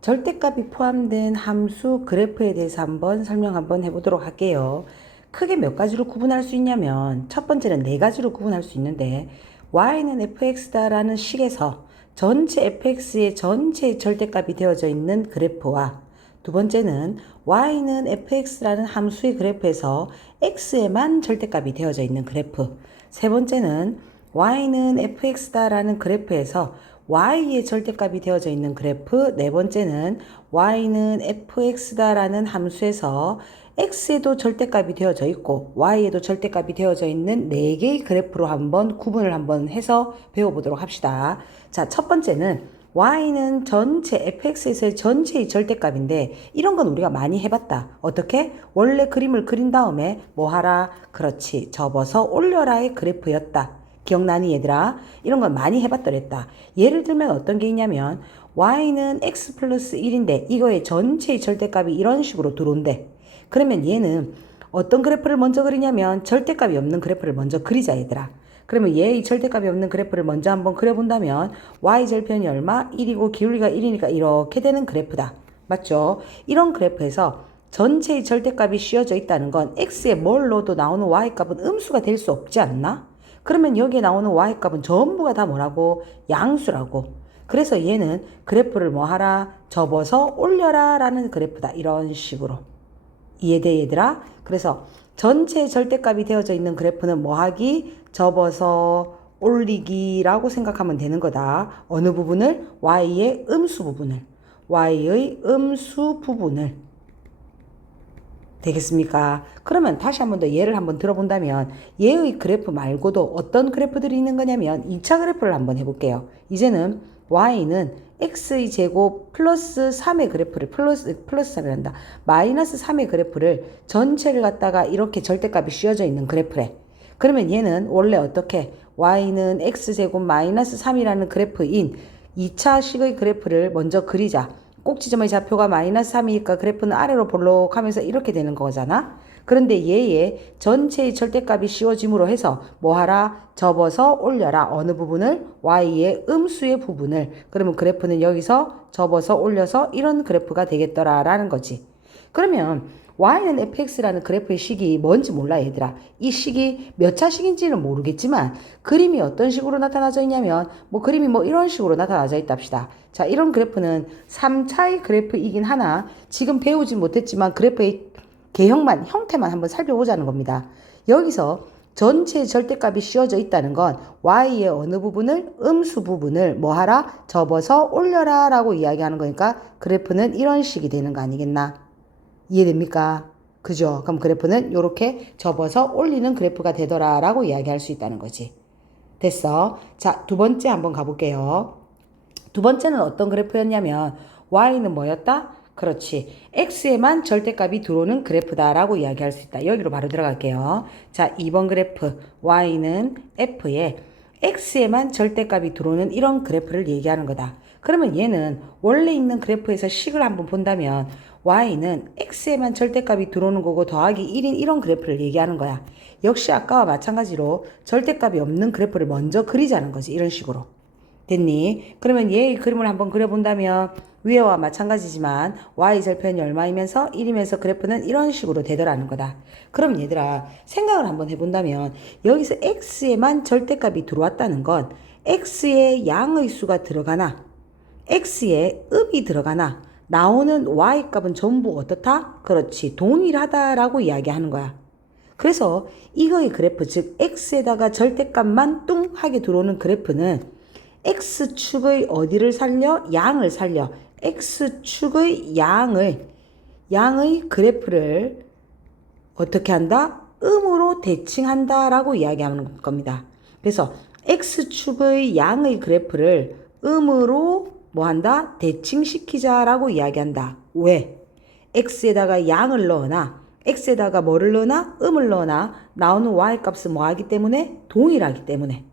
절대값이 포함된 함수 그래프에 대해서 한번 설명 한번 해보도록 할게요. 크게 몇 가지로 구분할 수 있냐면 첫 번째는 네 가지로 구분할 수 있는데 y는 fx다라는 식에서 전체 fx의 전체 절대값이 되어져 있는 그래프와 두 번째는 y는 fx라는 함수의 그래프에서 x에만 절대값이 되어져 있는 그래프, 세 번째는 y는 fx다라는 그래프에서 y의 절대값이 되어져 있는 그래프, 네 번째는 y는 fx다라는 함수에서 x에도 절대값이 되어져 있고 y에도 절대값이 되어져 있는 네 개의 그래프로 한번 구분을 한번 해서 배워보도록 합시다. 자, 첫 번째는 y는 전체 fx에서의 전체의 절대값인데 이런 건 우리가 많이 해봤다. 어떻게? 원래 그림을 그린 다음에 뭐 하라? 그렇지. 접어서 올려라의 그래프였다. 기억나니 얘들아? 이런 건 많이 해봤더랬다. 예를 들면 어떤 게 있냐면 y는 x 플러스 1인데 이거의 전체의 절대값이 이런 식으로 들어온대. 그러면 얘는 어떤 그래프를 먼저 그리냐면 절대값이 없는 그래프를 먼저 그리자 얘들아. 그러면 얘의 절대값이 없는 그래프를 먼저 한번 그려본다면 y절편이 얼마? 1이고 기울기가 1이니까 이렇게 되는 그래프다. 맞죠? 이런 그래프에서 전체의 절대값이 씌워져 있다는 건 x에 뭘 넣어도 나오는 y값은 음수가 될 수 없지 않나? 그러면 여기에 나오는 y값은 전부가 다 뭐라고? 양수라고. 그래서 얘는 그래프를 뭐 하라? 접어서 올려라 라는 그래프다. 이런 식으로. 이해돼 얘들아? 그래서 전체 절대값이 되어져 있는 그래프는 뭐 하기? 접어서 올리기라고 생각하면 되는 거다. 어느 부분을? y의 음수 부분을. y의 음수 부분을. 되겠습니까? 그러면 다시 한번 더 예를 한번 들어본다면 얘의 그래프 말고도 어떤 그래프들이 있는 거냐면 2차 그래프를 한번 해볼게요. 이제는 y는 x의 제곱 플러스 3의 그래프를 플러스 3이란다. 마이너스 3의 그래프를 전체를 갖다가 이렇게 절대값이 씌워져 있는 그래프래. 그러면 얘는 원래 어떻게 y는 x제곱 마이너스 3이라는 그래프인 2차 식의 그래프를 먼저 그리자. 꼭지점의 좌표가 마이너스 3이니까 그래프는 아래로 볼록하면서 이렇게 되는 거잖아. 그런데 얘의 전체의 절대값이 씌워짐으로 해서 뭐하라? 접어서 올려라. 어느 부분을? y의 음수의 부분을. 그러면 그래프는 여기서 접어서 올려서 이런 그래프가 되겠더라라는 거지. 그러면 y는 fx라는 그래프의 식이 뭔지 몰라 얘들아. 이 식이 몇 차 식인지는 모르겠지만 그림이 어떤 식으로 나타나져 있냐면 그림이 이런 식으로 나타나져 있다 합시다. 자, 이런 그래프는 3차의 그래프이긴 하나 지금 배우진 못했지만 그래프의 개형만, 형태만 한번 살펴보자는 겁니다. 여기서 전체 절대값이 씌워져 있다는 건 y의 어느 부분을? 음수 부분을 뭐하라? 접어서 올려라 라고 이야기하는 거니까 그래프는 이런 식이 되는 거 아니겠나? 이해됩니까? 그죠? 그럼 그래프는 이렇게 접어서 올리는 그래프가 되더라 라고 이야기할 수 있다는 거지. 됐어. 자, 두 번째 한번 가볼게요. 두 번째는 어떤 그래프였냐면 y는 뭐였다? 그렇지. x에만 절대값이 들어오는 그래프다라고 이야기할 수 있다. 여기로 바로 들어갈게요. 자, 2번 그래프 y는 f에 x에만 절대값이 들어오는 이런 그래프를 얘기하는 거다. 그러면 얘는 원래 있는 그래프에서 식을 한번 본다면 y는 x에만 절대값이 들어오는 거고 더하기 1인 이런 그래프를 얘기하는 거야. 역시 아까와 마찬가지로 절대값이 없는 그래프를 먼저 그리자는 거지. 이런 식으로. 됐니? 그러면 얘의 그림을 한번 그려본다면 위에와 마찬가지지만 y절편이 얼마이면서 1이면서 그래프는 이런 식으로 되더라는 거다. 그럼 얘들아 생각을 한번 해본다면 여기서 x에만 절대값이 들어왔다는 건 x의 양의 수가 들어가나 x의 음이 들어가나 나오는 y값은 전부 어떻다? 그렇지. 동일하다라고 이야기하는 거야. 그래서 이거의 그래프 즉 x에다가 절대값만 뚱하게 들어오는 그래프는 x축의 어디를 살려? 양을 살려. x축의 양의 그래프를 어떻게 한다? 음으로 대칭한다 라고 이야기하는 겁니다. 그래서 x축의 양의 그래프를 음으로 뭐한다? 대칭시키자 라고 이야기한다. 왜? x에다가 양을 넣어놔. x에다가 뭐를 넣어놔? 음을 넣어놔. 나오는 y값은 뭐하기 때문에? 동일하기 때문에.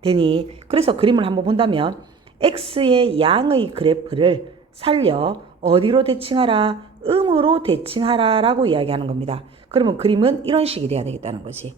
되니? 그래서 그림을 한번 본다면 x의 양의 그래프를 살려 어디로 대칭하라? 음으로 대칭하라 라고 이야기하는 겁니다. 그러면 그림은 이런 식이 돼야 되겠다는 거지.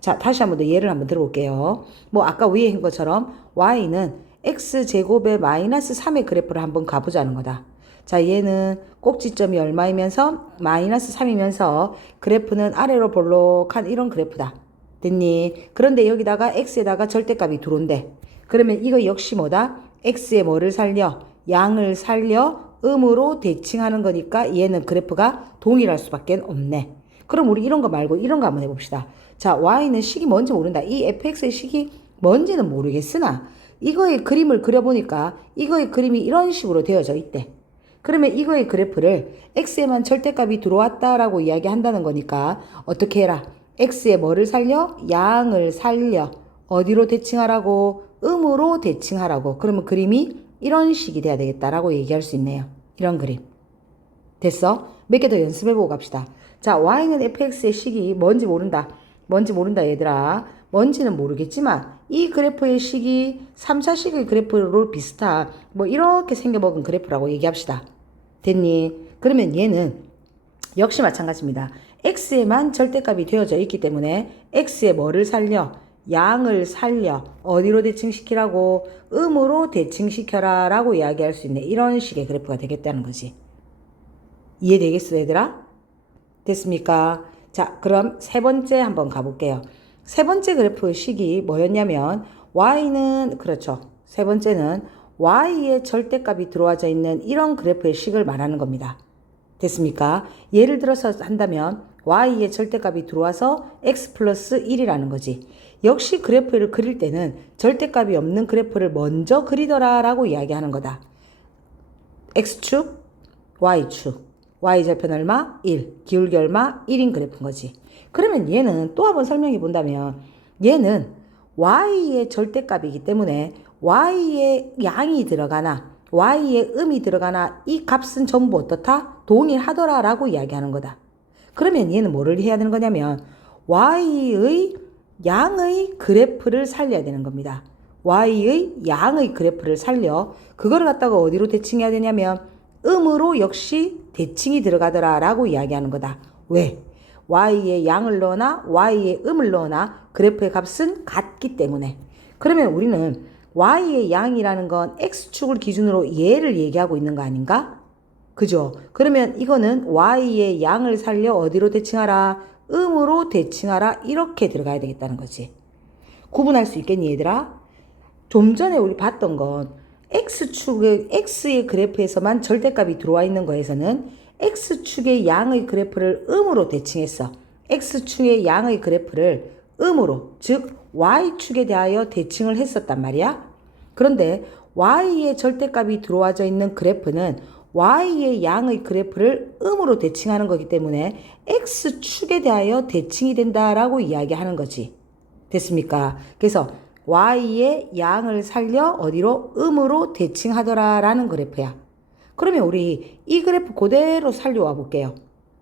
자, 다시 한번 더 예를 한번 들어볼게요. 아까 위에 한 것처럼 y는 x제곱의 마이너스 3의 그래프를 한번 가보자는 거다. 자, 얘는 꼭지점이 얼마이면서 마이너스 3이면서 그래프는 아래로 볼록한 이런 그래프다. 됐니? 그런데 여기다가 x에다가 절대값이 들어온대. 그러면 이거 역시 뭐다? x에 뭐를 살려? 양을 살려 음으로 대칭하는 거니까 얘는 그래프가 동일할 수밖에 없네. 그럼 우리 이런 거 말고 이런 거 한번 해봅시다. 자, y는 식이 뭔지 모른다. 이 fx의 식이 뭔지는 모르겠으나 이거의 그림을 그려보니까 이거의 그림이 이런 식으로 되어져 있대. 그러면 이거의 그래프를 x에만 절대값이 들어왔다라고 이야기한다는 거니까 어떻게 해라? x에 뭐를 살려? 양을 살려. 어디로 대칭하라고? 음으로 대칭하라고. 그러면 그림이 이런 식이 돼야 되겠다라고 얘기할 수 있네요. 이런 그림. 됐어? 몇 개 더 연습해보고 갑시다. 자, y는 fx의 식이 뭔지 모른다. 뭔지 모른다 얘들아. 뭔지는 모르겠지만 이 그래프의 식이 3차식의 그래프로 비슷한 뭐 이렇게 생겨먹은 그래프라고 얘기합시다. 됐니? 그러면 얘는 역시 마찬가지입니다. x에만 절대값이 되어져 있기 때문에 x에 뭐를 살려? 양을 살려. 어디로 대칭시키라고? 음으로 대칭시켜라 라고 이야기할 수 있는 이런 식의 그래프가 되겠다는 거지. 이해되겠어 얘들아? 됐습니까? 자, 그럼 세 번째 한번 가볼게요. 세 번째 그래프의 식이 뭐였냐면 y는 그렇죠. 세 번째는 y의 절대값이 들어와져 있는 이런 그래프의 식을 말하는 겁니다. 됐습니까? 예를 들어서 한다면 y의 절대값이 들어와서 x 플러스 1이라는 거지. 역시 그래프를 그릴 때는 절대값이 없는 그래프를 먼저 그리더라 라고 이야기하는 거다. x축, y축. y절편 얼마? 1. 기울기 얼마? 1인 그래프인 거지. 그러면 얘는 또 한번 설명해 본다면 얘는 y의 절대값이기 때문에 y의 양이 들어가나 y의 음이 들어가나 이 값은 전부 어떻다? 동일하더라 라고 이야기하는 거다. 그러면 얘는 뭐를 해야 되는 거냐면 y의 양의 그래프를 살려야 되는 겁니다. y의 양의 그래프를 살려 그거를 갖다가 어디로 대칭해야 되냐면 음으로 역시 대칭이 들어가더라 라고 이야기하는 거다. 왜? y의 양을 넣거나 y의 음을 넣거나 그래프의 값은 같기 때문에. 그러면 우리는 y의 양이라는 건 x축을 기준으로 얘를 얘기하고 있는 거 아닌가? 그죠? 그러면 이거는 y의 양을 살려 어디로 대칭하라? 음으로 대칭하라 이렇게 들어가야 되겠다는 거지. 구분할 수 있겠니 얘들아? 좀 전에 우리 봤던 건 x축의 x의 그래프에서만 절대값이 들어와 있는 거에서는 x축의 양의 그래프를 음으로 대칭했어. x축의 양의 그래프를 음으로 즉 y축에 대하여 대칭을 했었단 말이야. 그런데 y의 절대값이 들어와져 있는 그래프는 y의 양의 그래프를 음으로 대칭하는 거기 때문에 x축에 대하여 대칭이 된다라고 이야기하는 거지. 됐습니까? 그래서 y의 양을 살려 어디로? 음으로 대칭하더라 라는 그래프야. 그러면 우리 이 그래프 그대로 살려와 볼게요.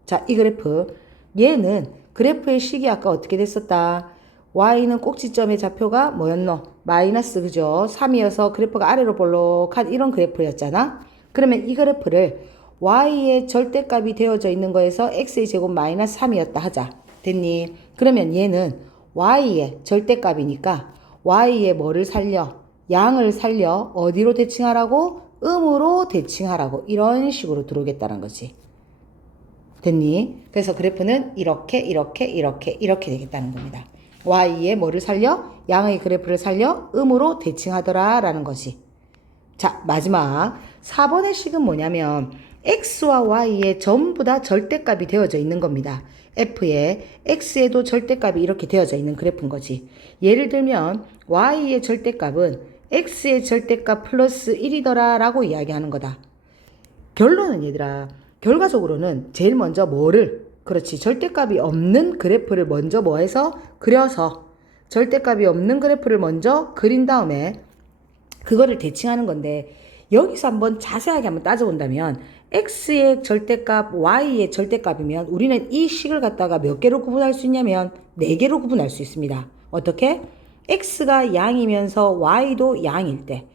자, 이 그래프. 얘는 그래프의 식이 아까 어떻게 됐었다? y는 꼭지점의 좌표가 뭐였노? 마이너스 그죠? 3이어서 그래프가 아래로 볼록한 이런 그래프였잖아. 그러면 이 그래프를 y의 절대값이 되어져 있는 거에서 x의 제곱 마이너스 3이었다 하자. 됐니? 그러면 얘는 y의 절대값이니까 y의 뭐를 살려? 양을 살려 어디로 대칭하라고? 음으로 대칭하라고 이런 식으로 들어오겠다는 거지. 됐니? 그래서 그래프는 이렇게 되겠다는 겁니다. y의 뭐를 살려? 양의 그래프를 살려 음으로 대칭하더라 라는 거지. 자, 마지막 4번의 식은 뭐냐면 x와 y에 전부 다 절대값이 되어져 있는 겁니다. f에 x에도 절대값이 이렇게 되어져 있는 그래프인 거지. 예를 들면 y의 절대값은 x의 절대값 플러스 1이더라 라고 이야기하는 거다. 결론은 얘들아, 결과적으로는 제일 먼저 뭐를, 그렇지, 절대값이 없는 그래프를 먼저 뭐해서 그려서 절대값이 없는 그래프를 먼저 그린 다음에 그거를 대칭하는 건데, 여기서 한번 자세하게 한번 따져본다면 x의 절대값, y의 절대값이면 우리는 이 식을 갖다가 몇 개로 구분할 수 있냐면 4개로 구분할 수 있습니다. 어떻게? x가 양이면서 y도 양일 때,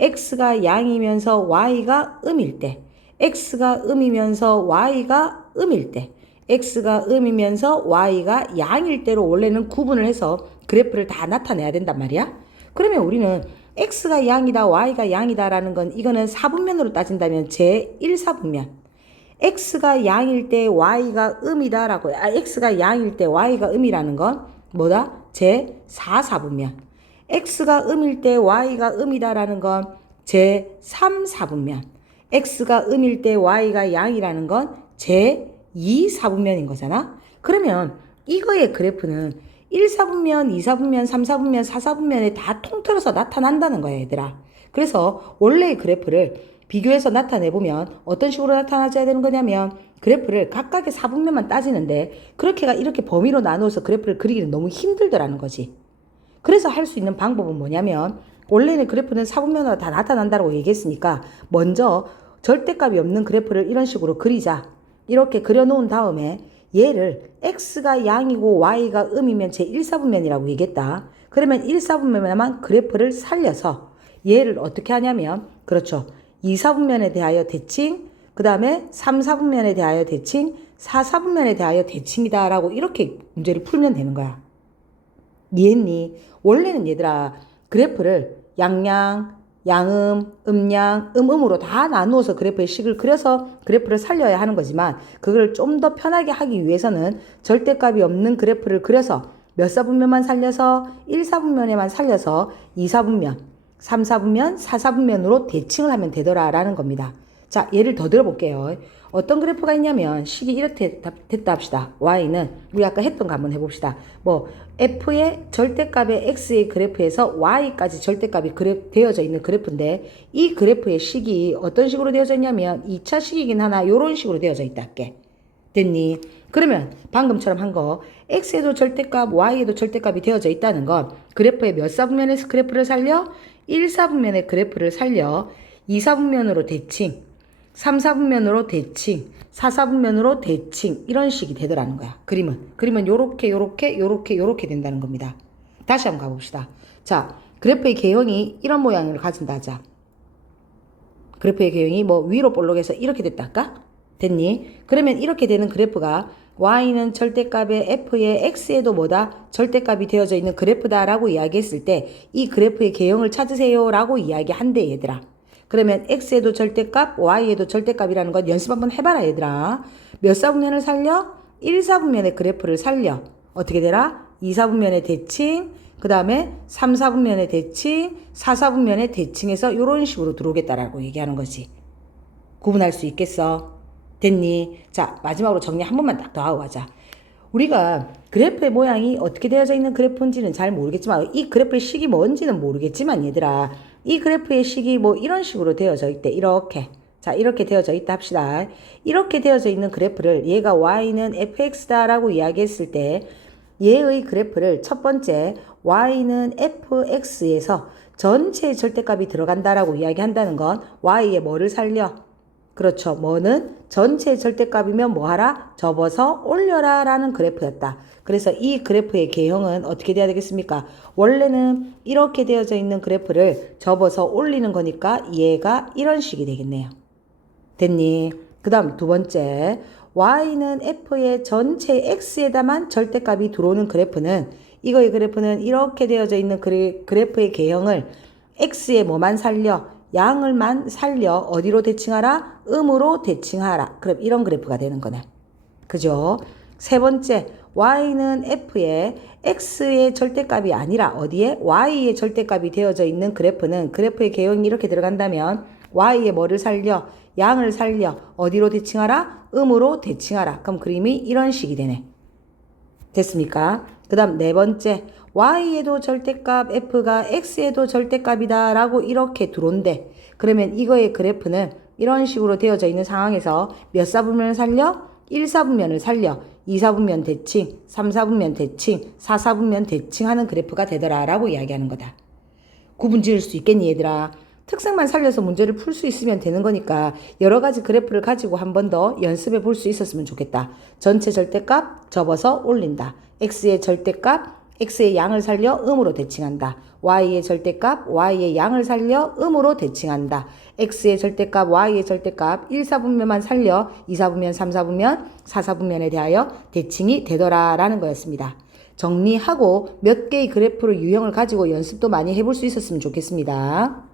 x가 양이면서 y가 음일 때, x가 음이면서 y가 음일 때, x가 음이면서 y가 양일 때로 원래는 구분을 해서 그래프를 다 나타내야 된단 말이야. 그러면 우리는 x가 양이다, y가 양이다 라는 건 이거는 4분면으로 따진다면 제1사분면. x가 양일 때 y가 음이다 라고 x가 양일 때 y가 음이라는 건 뭐다? 제4사분면. x가 음일 때 y가 음이다 라는 건 제3사분면. x가 음일 때 y가 양이라는 건 제2사분면인 거잖아. 그러면 이거의 그래프는 1사분면, 2사분면, 3사분면, 4사분면에 다 통틀어서 나타난다는 거야, 얘들아. 그래서 원래의 그래프를 비교해서 나타내보면 어떤 식으로 나타나줘야 되는 거냐면 그래프를 각각의 4분면만 따지는데 그렇게가 이렇게 범위로 나누어서 그래프를 그리기는 너무 힘들더라는 거지. 그래서 할 수 있는 방법은 뭐냐면 원래는 그래프는 4분면으로 다 나타난다고 얘기했으니까 먼저 절대값이 없는 그래프를 이런 식으로 그리자. 이렇게 그려놓은 다음에 얘를 x가 양이고 y가 음이면 제1사분면이라고 얘기했다. 그러면 1사분면만 그래프를 살려서 얘를 어떻게 하냐면 그렇죠. 2사분면에 대하여 대칭, 그 다음에 3사분면에 대하여 대칭, 4사분면에 대하여 대칭이다 라고 이렇게 문제를 풀면 되는 거야. 이해했니? 원래는 얘들아 그래프를 양양, 양음, 음양, 음음으로 다 나누어서 그래프의 식을 그려서 그래프를 살려야 하는 거지만 그걸 좀 더 편하게 하기 위해서는 절대값이 없는 그래프를 그려서 몇 사분면만 살려서 1사분면에만 살려서 2사분면, 3사분면, 4사분면으로 대칭을 하면 되더라라는 겁니다. 자, 예를 더 들어볼게요. 어떤 그래프가 있냐면 식이 이렇게 됐다 합시다. y는 우리 아까 했던 거 한번 해봅시다. 뭐 f의 절대값의 x의 그래프에서 y까지 절대값이 되어져 있는 그래프인데 이 그래프의 식이 어떤 식으로 되어져 있냐면 2차 식이긴 하나 요런 식으로 되어져 있다 할게. 됐니? 그러면 방금처럼 한 거 x에도 절대값 y에도 절대값이 되어져 있다는 건 그래프의 몇 사분면에서 그래프를 살려? 1사분면의 그래프를 살려 2사분면으로 대칭 3사분면으로 대칭, 4사분면으로 대칭 이런 식이 되더라는 거야. 그림은 요렇게 된다는 겁니다. 다시 한번 가봅시다. 자, 그래프의 개형이 이런 모양을 가진다 하자. 그래프의 개형이 뭐 위로 볼록해서 이렇게 됐다 할까? 됐니? 그러면 이렇게 되는 그래프가 y는 절대값의 f의 x에도 뭐다? 절대값이 되어져 있는 그래프다라고 이야기했을 때 이 그래프의 개형을 찾으세요 라고 이야기한대 얘들아. 그러면 x에도 절대값, y에도 절대값이라는 건 연습 한번 해봐라 얘들아. 몇 사분면을 살려? 1사분면의 그래프를 살려. 어떻게 되라? 2사분면의 대칭, 그 다음에 3사분면의 대칭, 4사분면의 대칭해서 이런 식으로 들어오겠다라고 얘기하는 거지. 구분할 수 있겠어? 됐니? 자, 마지막으로 정리 한 번만 딱 더 하고 가자. 우리가 그래프의 모양이 어떻게 되어져 있는 그래프인지는 잘 모르겠지만 이 그래프의 식이 뭔지는 모르겠지만 얘들아 이 그래프의 식이 뭐 이런 식으로 되어져 있대. 이렇게. 자, 이렇게 되어져 있다 합시다. 이렇게 되어져 있는 그래프를 얘가 y는 fx다라고 이야기했을 때 얘의 그래프를 첫 번째 y는 fx에서 전체의 절대값이 들어간다라고 이야기한다는 건 y의 뭐를 살려? 그렇죠. 뭐는 전체 절대값이면 뭐하라? 접어서 올려라 라는 그래프였다. 그래서 이 그래프의 개형은 어떻게 돼야 되겠습니까? 원래는 이렇게 되어져 있는 그래프를 접어서 올리는 거니까 얘가 이런 식이 되겠네요. 됐니? 그 다음 두 번째 y는 f의 전체 x에다만 절대값이 들어오는 그래프는 이거의 그래프는 이렇게 되어져 있는 그래프의 개형을 x에 뭐만 살려? 양을만 살려 어디로 대칭하라? 음으로 대칭하라. 그럼 이런 그래프가 되는 거네. 그죠? 세 번째, y는 f의 x의 절대값이 아니라 어디에? y의 절대값이 되어져 있는 그래프는 그래프의 개형이 이렇게 들어간다면 y의 뭐를 살려? 양을 살려 어디로 대칭하라? 음으로 대칭하라. 그럼 그림이 이런 식이 되네. 됐습니까? 그 다음 네 번째, y에도 절대값 f가 x에도 절대값이다 라고 이렇게 들어온대. 그러면 이거의 그래프는 이런 식으로 되어져 있는 상황에서 몇 사분면을 살려? 1사분면을 살려 2사분면 대칭, 3사분면 대칭, 4사분면 대칭하는 그래프가 되더라 라고 이야기하는 거다. 구분 지을 수 있겠니 얘들아? 특성만 살려서 문제를 풀 수 있으면 되는 거니까 여러 가지 그래프를 가지고 한 번 더 연습해 볼 수 있었으면 좋겠다. 전체 절대값 접어서 올린다. x의 절대값, x의 양을 살려 음으로 대칭한다. y의 절대값, y의 양을 살려 음으로 대칭한다. x의 절대값, y의 절대값 1사분면만 살려 2사분면, 3사분면, 4사분면에 대하여 대칭이 되더라 라는 거였습니다. 정리하고 몇 개의 그래프를 유형을 가지고 연습도 많이 해볼 수 있었으면 좋겠습니다.